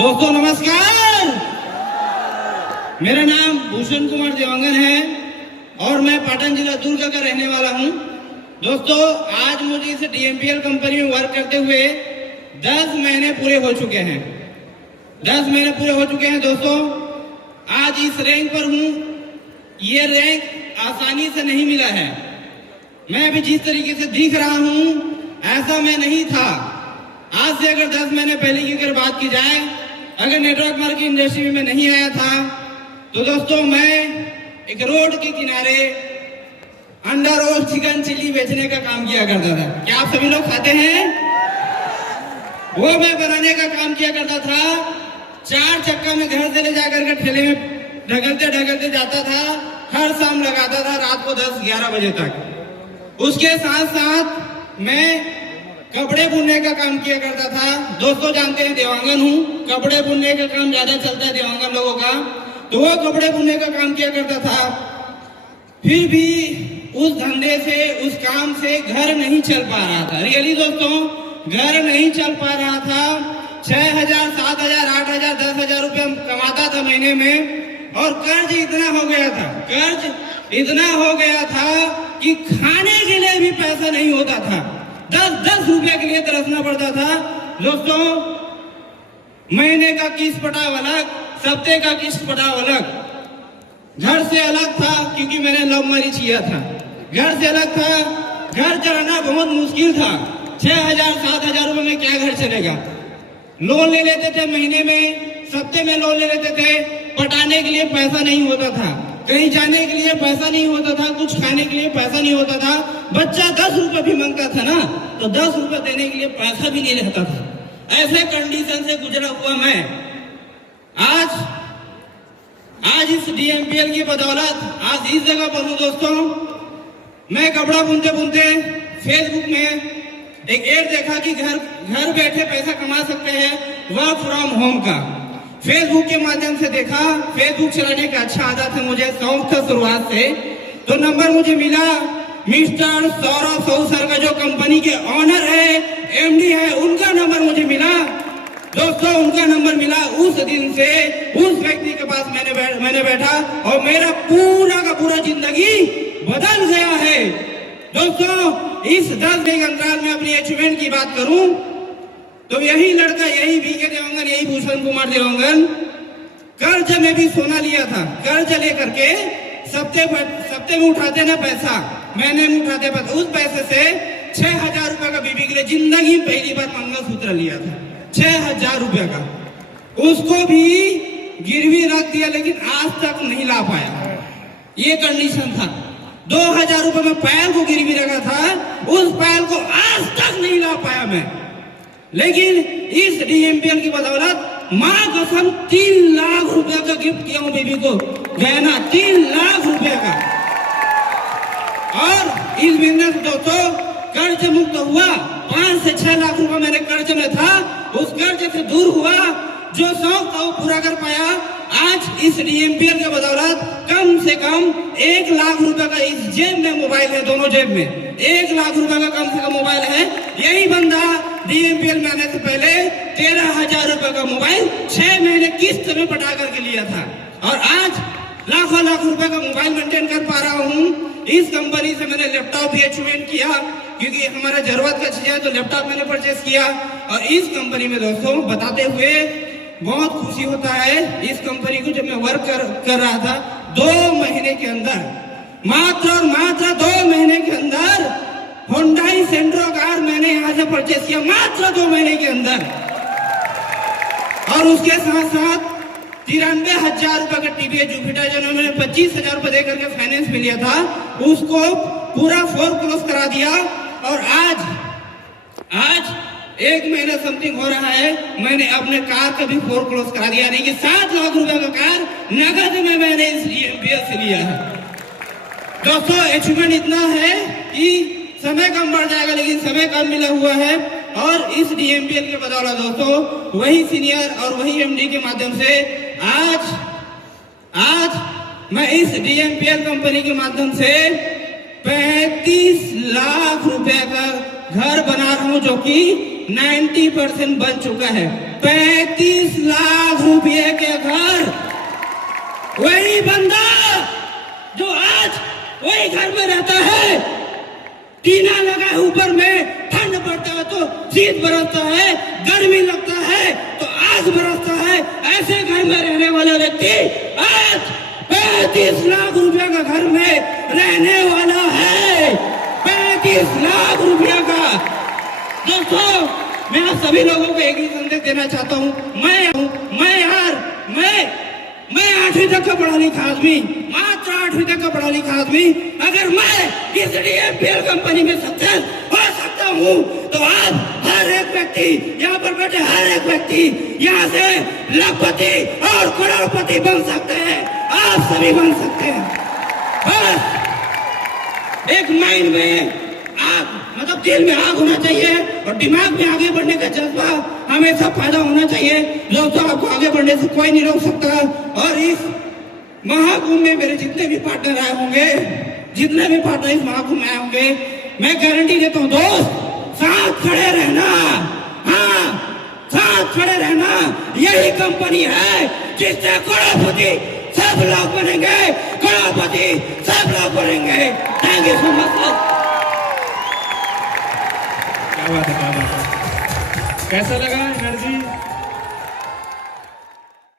दोस्तों नमस्कार। मेरा नाम भूषण कुमार देवांगन है और मैं पाटन जिला दुर्ग का रहने वाला हूं। दोस्तों आज मुझे इस डीएमपीएल कंपनी में वर्क करते हुए 10 महीने पूरे हो चुके हैं। 10 महीने पूरे हो चुके हैं दोस्तों। आज इस रैंक पर हूं। ये रैंक आसानी से नहीं मिला है। मैं अभी जिस तरीके से दिख रहा हूं ऐसा मैं नहीं था। आज से अगर 10 महीने पहले की अगर बात की जाए, अगर नेटवर्क मार्केटिंग इंडस्ट्री में नहीं आया था तो दोस्तों मैं एक रोड के किनारे अंडा रोल चिकन चिल्ली बेचने का काम किया करता था। क्या आप सभी लोग खाते हैं? वो मैं बनाने का काम किया करता था। 4 चक्का में घर से ले जाकर के ठेले में ढकलते ढकलते जाता था। हर शाम लगाता था रात को 10-11 बजे तक। उसके साथ साथ मैं कपड़े बुनने का काम किया करता था। दोस्तों जानते हैं देवांगन हूँ, कपड़े बुनने का काम ज्यादा चलता है देवांगन लोगों का, तो वो कपड़े बुनने का काम किया करता था। फिर भी उस धंधे से उस काम से घर नहीं चल पा रहा था। रियली दोस्तों घर नहीं चल पा रहा था। 6,000, 7,000, 8,000, 10,000 रुपये कमाता था महीने में और कर्ज इतना हो गया था कि खाने के लिए भी पैसा नहीं होता था। 10-10 रुपए के लिए तरसना पड़ता था। दोस्तों महीने का किस्त पटाव अलग, सप्ते का किस्त पटाव अलग। घर से अलग था क्योंकि मैंने लव मैरिज किया था। घर से अलग था, घर चलाना बहुत मुश्किल था। 6,000, 7,000 रुपए में क्या घर चलेगा। लोन ले लेते थे महीने में, सप्ते में लोन ले लेते थे। पटाने के लिए पैसा नहीं होता था, कहीं जाने के लिए पैसा नहीं होता था, कुछ खाने के लिए पैसा नहीं होता था। बच्चा 10 रुपए भी मांगता था ना तो 10 रुपए देने के लिए पैसा भी नहीं रहता था। ऐसे कंडीशन से गुजरा हुआ मैं आज इस डीएमपीएल की बदौलत आज इस जगह पर हूं। दोस्तों मैं कपड़ा बुनते बुनते फेसबुक में एक एड देखा कि घर बैठे पैसा कमा सकते हैं वर्क फ्रॉम होम का। फेसबुक के माध्यम से देखा। फेसबुक चलाने का अच्छा आदत है मुझे, शौक था शुरुआत से। तो नंबर मुझे मिला मिस्टर सौरभ सर का, जो कंपनी के ऑनर है, एमडी है, उनका नंबर मुझे मिला। दोस्तों उनका नंबर मिला। उस दिन से उस व्यक्ति के पास मैंने बैठा और मेरा पूरा का पूरा जिंदगी बदल गया है। दोस्तों इस 10 दिन के अंतराल में अपनी अचीवमेंट की बात करूं तो यही लड़का, यही वीके देवांगन, यही भूषण कुमार देवांगन कर्ज में भी सोना लिया था। कर्ज लेकर के सप्ते में उठाते ना पैसा, महीने में उठाते पैसा। उस पैसे से 6,000 रुपए का बीबी के लिए जिंदगी में पहली बार मंगलसूत्र लिया था। 6,000 रुपए का, उसको भी गिरवी रख दिया लेकिन आज तक नहीं ला पाया। ये कंडीशन था। 2,000 रुपए में पैर को गिरवी रखा था, उस पैर को आज तक नहीं ला पाया मैं। लेकिन इस डीएमपीएल की बदौलत मां कसम 3 लाख रुपए का गिफ्ट किया हूं बेबी को, गहना 3 लाख रुपए का। और इस बिजनेस दोस्तों कर्ज मुक्त हुआ। 5 से 6 लाख रुपए मेरे कर्ज में था, उस कर्ज से दूर हुआ। जो शौक था वो पूरा कर पाया। आज इस डीएमपीएल के बदौलत कम से कम 1 लाख रुपए का इस जेब में मोबाइल है, दोनों जेब में 1 लाख रुपए का कम से कम मोबाइल है। यही बंदा डीएमपीएल में आने से पहले 13,000 रुपए का मोबाइल 6 महीने किस्त में पटा करके लिया था और आज लाखों लाख रुपए का मोबाइल मेंटेन कर पा रहा हूँ। इस कंपनी से मैंने लैपटॉप भी अचीवमेंट किया क्योंकि हमारा जरूरत का चीज है, तो लैपटॉप मैंने परचेस किया। और इस कंपनी में दोस्तों बताते हुए बहुत खुशी होता है। इस कंपनी को जब मैं वर्क कर रहा था 2 महीने के अंदर, मात्र 2 महीने के अंदर होंडाई सेंट्रो कार मैंने यहाँ से परचेस किया, मात्र 2 महीने के अंदर। और उसके साथ साथ 93,000 रुपए का टीवीएस जुपिटर, जो मैंने 25,000 रुपए देकर के फाइनेंस में लिया था, उसको पूरा फोरक्लोज करा दिया। और आज 1 महीना समथिंग हो रहा है, मैंने अपने कार का भी फोरक्लोज करा दिया। नहीं कि 7 लाख रुपए का कार नगद में मैंने इस डीएमपीएल से लिया है। दोस्तों अचीवमेंट इतना है कि समय कम बढ़ जाएगा लेकिन समय कम मिला हुआ है। और इस डीएमपीएल के बदौलत दोस्तों वही सीनियर और वही एमडी के माध्यम से आज मैं इस डीएमपीएल कंपनी के माध्यम से 35 लाख रुपए का घर बना रहा हूं, जो कि 90% बन चुका है। 35 लाख रुपए के घर, वही बंदा जो आज वही घर में रहता है, टीना लगा है ऊपर में, ठंड पड़ता है तो शीत बरसता है, गर्मी लगता है तो आग बरसता है, ऐसे घर में रहने वाला व्यक्ति आज 35 लाख रुपए का घर में रहने वाला है। 35 लाख रुपए का। दोस्तों, मैं आप सभी लोगों को एक ही संदेश देना चाहता हूँ। मैं 8वीं तक का पढ़ा लिखा आदमी, मात्र 8वीं तक का पढ़ा लिखा आदमी, अगर मैं इस DMPL कंपनी में सक्सेस हो सकता हूँ तो आप हर एक व्यक्ति, यहाँ पर बैठे हर एक व्यक्ति यहाँ से लखपति और करोड़पति बन सकते हैं। आप सभी बन सकते हैं। बस एक माइंड में आग, मतलब दिल में आग होना चाहिए और दिमाग में आगे बढ़ने का जज्बा हमेशा पैदा होना चाहिए। दोस्तों, आपको आगे बढ़ने से कोई नहीं रोक सकता। और इस महाकुंभ में मेरे जितने भी पार्टनर आए होंगे, जितने भी पार्टनर इस महाकुंभ में आए होंगे, मैं गारंटी देता हूँ दोस्त, साथ खड़े रहना। हाँ, साथ खड़े रहना। यही कंपनी है जिससे करोड़पति सब लोग बनेंगे, करोड़पति सब लोग बनेंगे। Thank you so much sir. क्या बात है, क्या बात है। कैसा लगा एनर्जी?